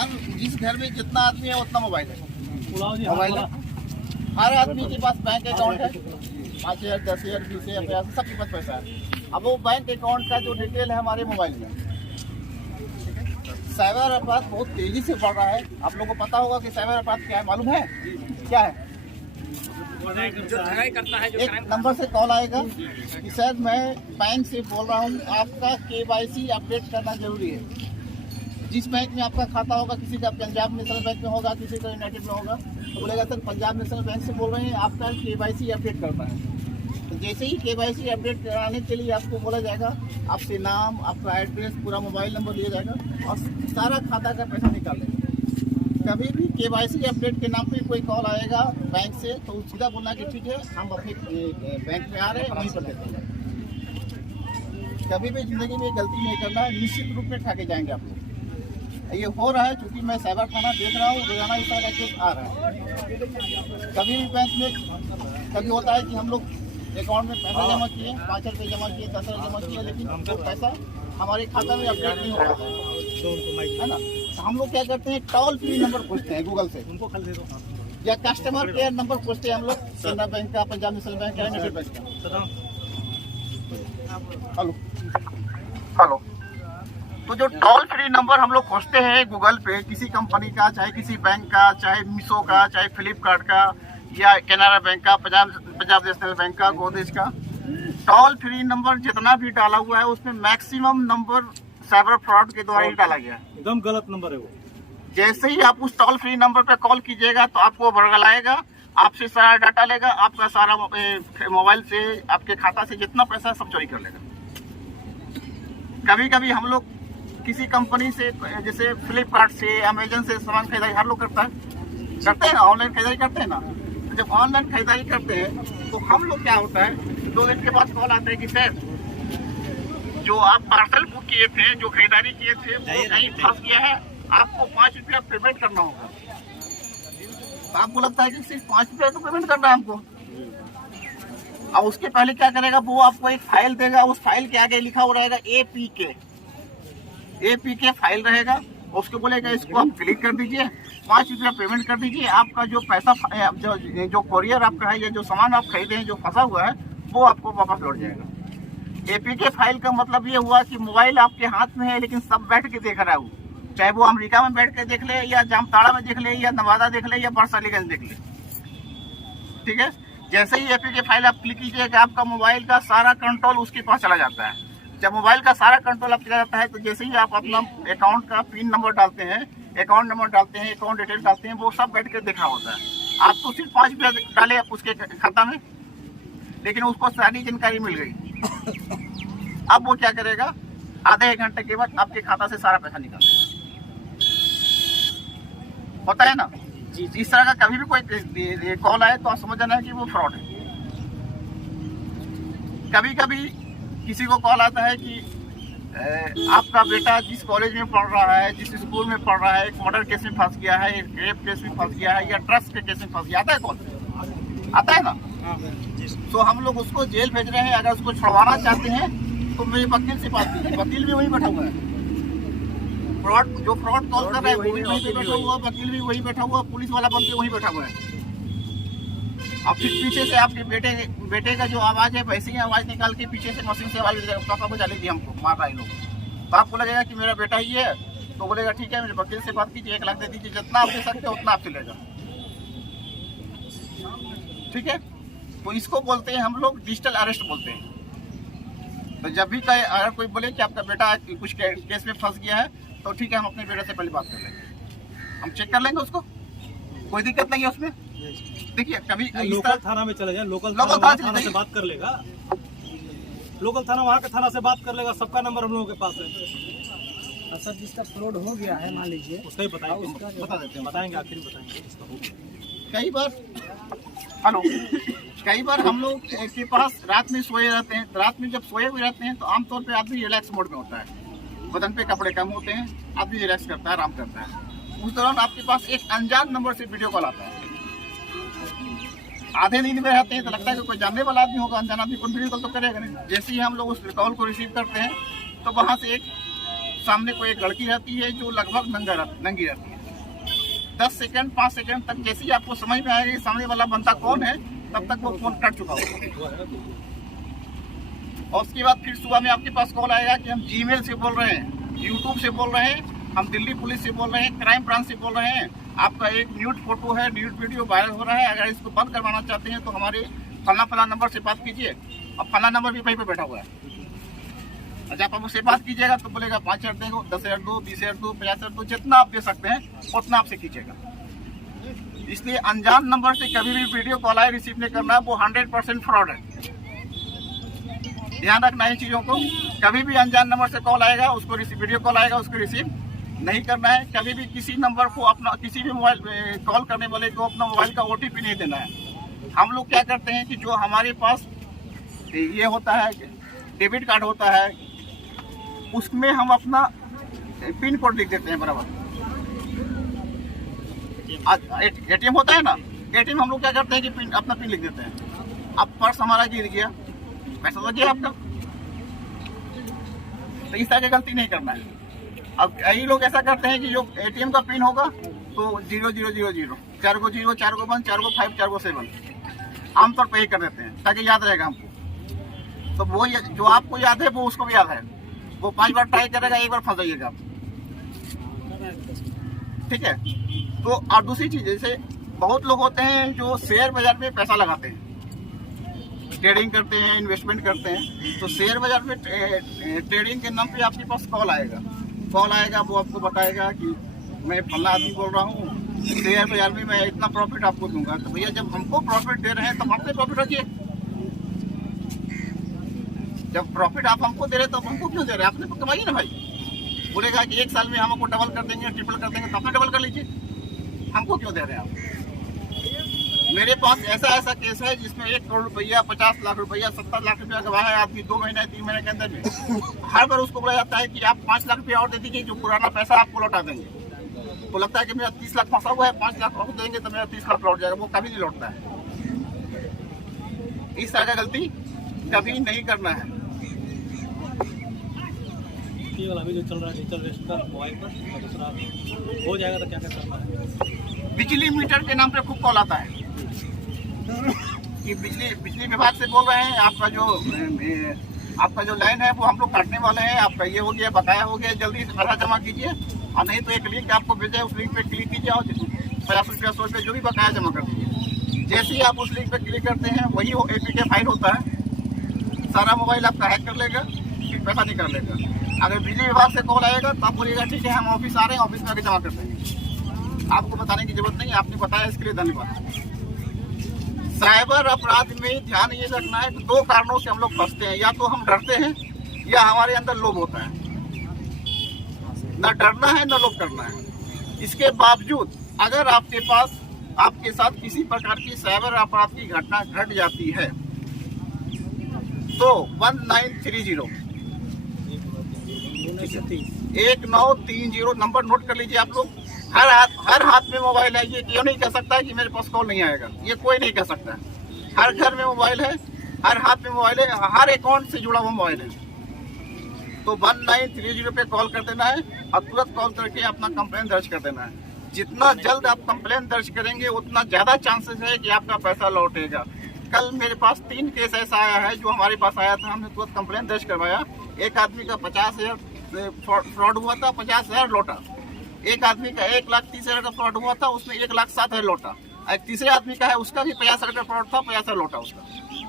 हर जिस घर में जितना आदमी है उतना मोबाइल है। मोबाइल है, हर आदमी के पास बैंक अकाउंट है, 5,000 10,000 20,000 50,000 सबके पास पैसा है। अब वो बैंक अकाउंट का जो डिटेल है हमारे मोबाइल में। साइबर अपराध बहुत तेजी से बढ़ रहा है। आप लोगों को पता होगा कि साइबर अपराध क्या है, मालूम है क्या है? एक नंबर से कॉल आएगा कि सर मैं बैंक से बोल रहा हूँ, आपका KYC अपडेट करना जरूरी है। जिस बैंक में आपका खाता होगा, किसी का पंजाब नेशनल बैंक में होगा, किसी का यूनाइटेड में होगा, तो बोलेगा सर पंजाब नेशनल बैंक से बोल रहे हैं, आपका KYC अपडेट करना है। तो जैसे ही KYC अपडेट कराने के लिए आपको बोला जाएगा, आपसे नाम, आपका एड्रेस, पूरा मोबाइल नंबर लिया जाएगा और सारा खाता का पैसा निकाल लेगा। कभी भी KYC अपडेट के नाम पे कोई कॉल आएगा बैंक से तो सीधा बोलना कि ठीक है हम अपने बैंक में आ रहे हैं, वहीं पर देते हैं। कभी भी जिंदगी में गलती नहीं करना है, निश्चित रूप में ठाके जाएंगे आप लोग। ये हो रहा है क्योंकि मैं साइबर थाना देख रहा हूँ, रोजाना इस तरह का केस आ रहा है। कभी भी बैंक में कभी होता है कि हम लोग अकाउंट में पैसा जमा किए, 5 रुपये जमा किए, 10 रुपये जमा किए, लेकिन वो पैसा हमारे खाता में अपडेट नहीं हो पाता है ना। तो हम लोग क्या करते हैं, टोल फ्री नंबर पूछते हैं गूगल से, उनको खल दे दो, या कस्टमर केयर नंबर पूछते हैं हम लोग, केनरा बैंक का, पंजाब नेशनल बैंक का, यूनाइटेड बैंक का। हेलो हेलो, तो जो टोल फ्री नंबर हम लोग खोजते हैं गूगल पे, किसी कंपनी का, चाहे किसी बैंक का, चाहे मीशो का, चाहे फ्लिपकार्ट का, या केनरा बैंक का, पंजाब नेशनल बैंक का, गोदरेज का, टोल फ्री नंबर जितना भी डाला हुआ है उसमें मैक्सिमम नंबर साइबर फ्रॉड के द्वारा ही डाला गया है। एकदम गलत नंबर है वो। जैसे ही आप उस टोल फ्री नंबर पे कॉल कीजिएगा तो आपको बरगलाएगा, आपसे सारा डाटा लेगा, आपका सारा मोबाइल से, आपके खाता से जितना पैसा सब चोरी कर लेगा। कभी कभी हम लोग किसी कंपनी से, जैसे फ्लिपकार्ट से, अमेजन से सामान खरीदारी हर लोग करते हैं ना, ऑनलाइन खरीदारी करते हैं ना। तो जब ऑनलाइन खरीदारी करते हैं तो हम लोग क्या होता है, 2 दिन के बाद कॉल आता है कि सर जो आप पार्सल बुक किए थे, जो खरीदारी किए थे, वो कहीं फंस गया है, आपको 5 रुपया पेमेंट करना होगा। तो आपको लगता है कि सिर्फ 5 रुपया तो पेमेंट करना है हमको। और उसके पहले क्या करेगा, वो आपको एक फाइल देगा, उस फाइल के आगे लिखा हुआ रहेगा APK फाइल रहेगा। उसको बोलेगा इसको आप क्लिक कर दीजिए, 5 रुपया पेमेंट कर दीजिए, आपका जो पैसा, जो कोरियर आपका है या जो सामान आप खरीदे हैं जो फंसा हुआ है वो आपको वापस लौट जाएगा। APK फाइल का मतलब ये हुआ कि मोबाइल आपके हाथ में है लेकिन सब बैठ के देख रहा है वो, चाहे वो अमेरिका में बैठ के देख ले, या जामताड़ा में देख ले, या नवादा देख ले, या बरसालीगंज देख ले। ठीक है, जैसे ही APK फाइल आप क्लिक कीजिएगा, आपका मोबाइल का सारा कंट्रोल उसके पास चला जाता है। जब मोबाइल का सारा कंट्रोल आप चला जाता है तो जैसे ही आप अपना अकाउंट का पिन नंबर डालते हैं, अकाउंट नंबर डालते हैं, अकाउंट डिटेल डालते हैं, वो सब बैठ के देखा होता है। आप तो सिर्फ 5 रुपया डाले उसके खाता में, लेकिन उसको सारी जानकारी मिल गई। अब वो क्या करेगा, आधे 1 घंटे के बाद आपके खाता से सारा पैसा निकाल होता है ना। इस तरह का कभी भी कोई कॉल आए तो आप समझ जाना है कि वो फ्रॉड है। कभी कभी किसी को कॉल आता है कि आपका बेटा जिस कॉलेज में पढ़ रहा है, जिस स्कूल में पढ़ रहा है, एक मर्डर केस में फंस गया है, एक रेप केस में फंस गया है, या ड्रग्स के केस में फंस गया। आता है कॉल, आता है ना। तो हम लोग उसको जेल भेज रहे हैं। अगर उसको छुड़वाना चाहते हैं तो मेरे वकील से बात कीजिए, वकील भी वही बैठा हुआ है। जो फ्रॉड कॉल कर रहा है वो भी वहीं पे बैठा हुआ, वकील भी वही बैठा हुआ, पुलिस वाला बन के वहीं बैठा हुआ है। अब फिर पीछे से आपके बेटे का जो आवाज है वैसे ही आवाज निकाल के पीछे से मशीन से आवाज पापा बचा लीजिए, हमको मार रहा है लोग। तो आपको लगेगा कि मेरा बेटा ही है, तो बोलेगा ठीक है मेरे वकील से बात कीजिए, 1 लाख दे दीजिए, जितना आप दे सकते हो उतना आप चले जाओ। ठीक है, तो इसको बोलते हैं हम लोग डिजिटल अरेस्ट बोलते हैं। तो जब भी अगर कोई बोले कि आपका बेटा कुछ केस में फंस गया है तो ठीक है, हम अपने बेटे से पहले बात कर लेंगे, हम चेक कर लेंगे उसको, कोई दिक्कत नहीं है उसमें। देखिए कभी लोकल थाना में चले जाए, लोकल थाना से बात कर लेगा, लोकल थाना वहाँ के थाना से बात कर लेगा, सबका नंबर हम लोगों के पास है। सर जिसका फ्रॉड हो गया है मान लीजिए, उसका ही बताएंगे, बता देते हैं, बताएंगे, आखिर बताएंगे। कई बार हम लोग के पास रात में सोए रहते हैं। रात में जब सोए हुए रहते हैं तो आमतौर पे आदमी रिलैक्स मोड में होता है, बदन पे कपड़े कम होते हैं, आदमी रिलैक्स करता है, आराम करता है। उस दौरान आपके पास एक अनजान नंबर से वीडियो कॉल आता है। आधे नींद में रहते हैं तो लगता है कि कोई जानने वाला आदमी होगा, अनजान आदमी कोई वीडियो कॉल तो करेगा नहीं। जैसे ही हम लोग उस कॉल को रिसीव करते हैं तो वहाँ से एक सामने कोई एक लड़की रहती है जो लगभग नंगी रहती है। 10 सेकंड 5 सेकंड तक जैसे ही आपको समझ में आएगा कि सामने वाला बंदा कौन है, तब तक वो फोन कट चुका होगा। और उसके बाद फिर सुबह में आपके पास कॉल आएगा कि हम जीमेल से बोल रहे हैं, यूट्यूब से बोल रहे हैं, हम दिल्ली पुलिस से बोल रहे हैं, क्राइम ब्रांच से बोल रहे हैं, आपका एक न्यूड फोटो है, न्यूड वीडियो वायरल हो रहा है, अगर इसको बंद करवाना चाहते हैं तो हमारे फला नंबर से बात कीजिए। अब फला नंबर भी वहीं पे बैठा हुआ है। अच्छा, आप उससे बात कीजिएगा तो बोलेगा 5,000 देंगे, 10,000 दो, 20,000 दो, 50,000 दो, जितना आप दे सकते हैं उतना आपसे कीजिएगा। इसलिए अनजान नंबर से कभी भी वीडियो कॉल आए रिसीव नहीं करना है, वो 100% फ्रॉड है। ध्यान रखना है चीज़ों को। कभी भी अनजान नंबर से कॉल आएगा, उसको वीडियो कॉल आएगा, उसको रिसीव नहीं करना है। कभी भी किसी नंबर को अपना, किसी भी मोबाइल कॉल करने वाले को अपना मोबाइल का OTP नहीं देना है। हम लोग क्या करते हैं कि जो हमारे पास ये होता है, डेबिट कार्ड होता है, उसमें हम अपना पिन कोड लिख देते हैं बराबर। ATM होता है ना, ATM हम लोग क्या करते हैं कि अपना पिन लिख देते हैं। अब पर्स हमारा गिर गया, पैसा तो गया आपका, तो इस तरह की गलती नहीं करना है। अब यही लोग ऐसा करते हैं कि जो ATM का पिन होगा तो 0000, 4 को 0, 4 को 1, 4 को 5, 4 को 7 आमतौर पर ही कर देते हैं ताकि याद रहेगा हमको। तो वो जो आपको याद है वो उसको भी याद है, वो 5 बार ट्राई करेगा, एक बार फंस जाइएगा आप। ठीक है। तो और दूसरी चीज, जैसे बहुत लोग होते हैं जो शेयर बाजार में पैसा लगाते हैं, ट्रेडिंग करते हैं, इन्वेस्टमेंट करते हैं। तो शेयर बाजार में ट्रेडिंग के नाम पे आपके पास कॉल आएगा, वो आपको बताएगा कि मैं फला आदमी बोल रहा हूँ, शेयर बाजार में मैं इतना प्रॉफिट आपको दूंगा। तो भैया जब हमको प्रॉफिट दे रहे हैं तब हमसे प्रॉफिट रखिए। जब प्रॉफिट आप हमको दे रहे हैं तब हमको क्यों दे रहे हैं? आपने तो कमाइए ना भाई। बोलेगा कि 1 साल में हम आपको डबल कर देंगे, ट्रिपल कर देंगे, तो अपने डबल कर लीजिए, हमको क्यों दे रहे हैं आप? मेरे पास ऐसा केस है जिसमें 1 करोड़ रुपया, 50 लाख रुपया, 70 लाख रुपया गवाह है आदमी 2 महीने 3 महीने के अंदर में। हर बार उसको बोला जाता है कि आप 5 लाख रुपया और दे दीजिए, जो पुराना पैसा आपको लौटा देंगे। तो लगता है कि मेरा 30 लाख फंसा हुआ है, 5 लाख और देंगे तो मेरा 30 लाख लौट जाएगा। वो कभी नहीं लौटता है। इस तरह का गलती कभी नहीं करना है। अभी जो चल रहा है डिजिटल रेस्ट का मोबाइल पर, और दूसरा हो जाएगा तो क्या करना है? बिजली मीटर के नाम पे खूब कॉल आता है कि बिजली विभाग से बोल रहे हैं, आपका जो लाइन है वो हम लोग काटने वाले हैं, आपका ये हो गया, बकाया हो गया, जल्दी से पैसा जमा कीजिए, और नहीं तो एक लिंक आपको भेजा, उस लिंक पे क्लिक कीजिए और 50 रुपया 100 रुपया जो भी बकाया जमा कर दीजिए। जैसे ही आप उस लिंक पे क्लिक करते हैं वही APK फाइल होता है, सारा मोबाइल आपका हैक कर लेगा, फिर पैसा निकाल लेगा। अगर बिजली विभाग से कॉल आएगा तो आप बोलिएगा ठीक है हम ऑफिस आ रहे हैं, ऑफिस में आके जमा कर देंगे। आपको बताने की जरूरत नहीं, आपने बताया इसके लिए धन्यवाद। साइबर अपराध में ध्यान ये रखना है कि 2 कारणों से हम लोग फंसते हैं, या तो हम डरते हैं या हमारे अंदर लोभ होता है। न डरना है न लोभ करना है। इसके बावजूद अगर आपके साथ किसी प्रकार की साइबर अपराध की घटना घट जाती है तो 1930 1930 नंबर नोट कर लीजिए आप लोग। हर हाथ में मोबाइल है। ये क्यों नहीं कह सकता है कि मेरे पास कॉल नहीं आएगा? ये कोई नहीं कह सकता। हर घर में मोबाइल है, हर हाथ में मोबाइल है, हर अकाउंट से जुड़ा हुआ मोबाइल है। तो 1930 पे कॉल कर देना है और तुरंत कॉल करके अपना कंप्लेन दर्ज कर देना है। जितना जल्द आप कंप्लेन दर्ज करेंगे उतना ज्यादा चांसेस है कि आपका पैसा लौटेगा। कल मेरे पास 3 केस ऐसा आया है जो हमारे पास आया था, हमने तुरंत कंप्लेन दर्ज करवाया। एक आदमी का 50,000 फ्रॉड हुआ था, 50,000 लौटा। एक आदमी का 1,30,000 का फ्रॉड हुआ था, उसमें 1,07,000 लौटा। एक तीसरे आदमी का है, उसका भी 50,000 का फ्रॉड था, 50,000 लौटा उसका।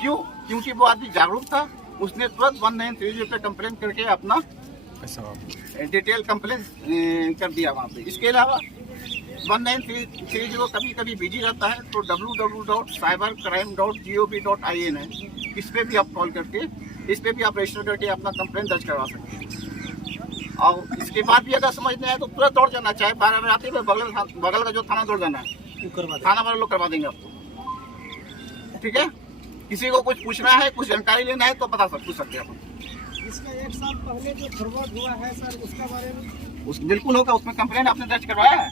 क्यों? क्योंकि वो आदमी जागरूक था, उसने तुरंत 1930 पे कंप्लेन करके अपना डिटेल कंप्लेन कर दिया वहाँ पे। इसके अलावा 1930 कभी कभी बिजी रहता है तो www.cybercrime.gov.in है, इस पे भी आप कॉल करके, इस पे भी आप रजिस्टर करके अपना कंप्लेन दर्ज करवा सकते हैं। और इसके बाद भी अगर समझ नहीं आए तो तुरंत दौड़ जाना, चाहे 12 बजे आते हुए बगल का जो थाना दौड़ जाना है, थाना वाले लोग करवा देंगे आपको। ठीक है? किसी को कुछ पूछना है, कुछ जानकारी लेना है तो पूछ सकते हैं आप। इसका 1 साल पहले जो फॉरवर्ड हुआ है सर, उसका बारे में बिल्कुल होगा। उसमें कंप्लेन आपने दर्ज करवाया है?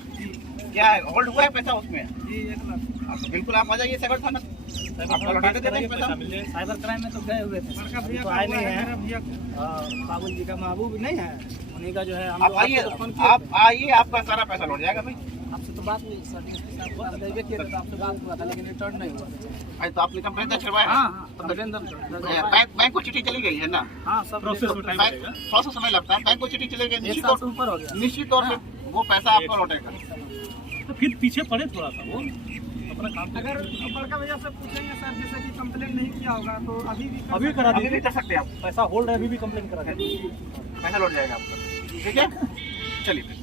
क्या होल्ड हुआ है पैसा उसमें? जी 1 लाख। तो बिल्कुल आप आ जाइए साइबर थाना, आपको लौटा के दे देंगे पैसा। साइबर क्राइम में तो गए हुए थे, भैया तो आए नहीं है। भैया बाबू जी का महबूब नहीं है, उन्हीं का जो है हम आप आइए, आपका सारा पैसा लौट जाएगा भाई। आपसे तो बात नहीं सर, इसके साथ बात नहीं किया था, आपसे बात हुआ था लेकिन रिटर्न नहीं हुआ। अरे तो आपने कंप्लेंट दर्ज करवाया है? हाँ हाँ बैंक को चिट्ठी चली गई है ना? हाँ सब प्रोसेस में टाइम बैंक लगेगा। थोड़ा सा समय लगता है, बैंक को चिट्ठी चली गई, एक निश्चित साल से तौर ऊपर हो गया। निश्चित तौर पे वो पैसा आपको लौटेगा। तो फिर पीछे पड़े थोड़ा सा, वो अपना काम अगर बड़का वजह से पूछेंगे सर, जैसे कि कंप्लेंट नहीं किया होगा तो अभी करा अभी दीजिए। भी कर सकते हैं आप, पैसा होल्ड है, अभी भी कंप्लेन करा दीजिए। पैसा लौट जाएगा आपका, ठीक है? चलिए।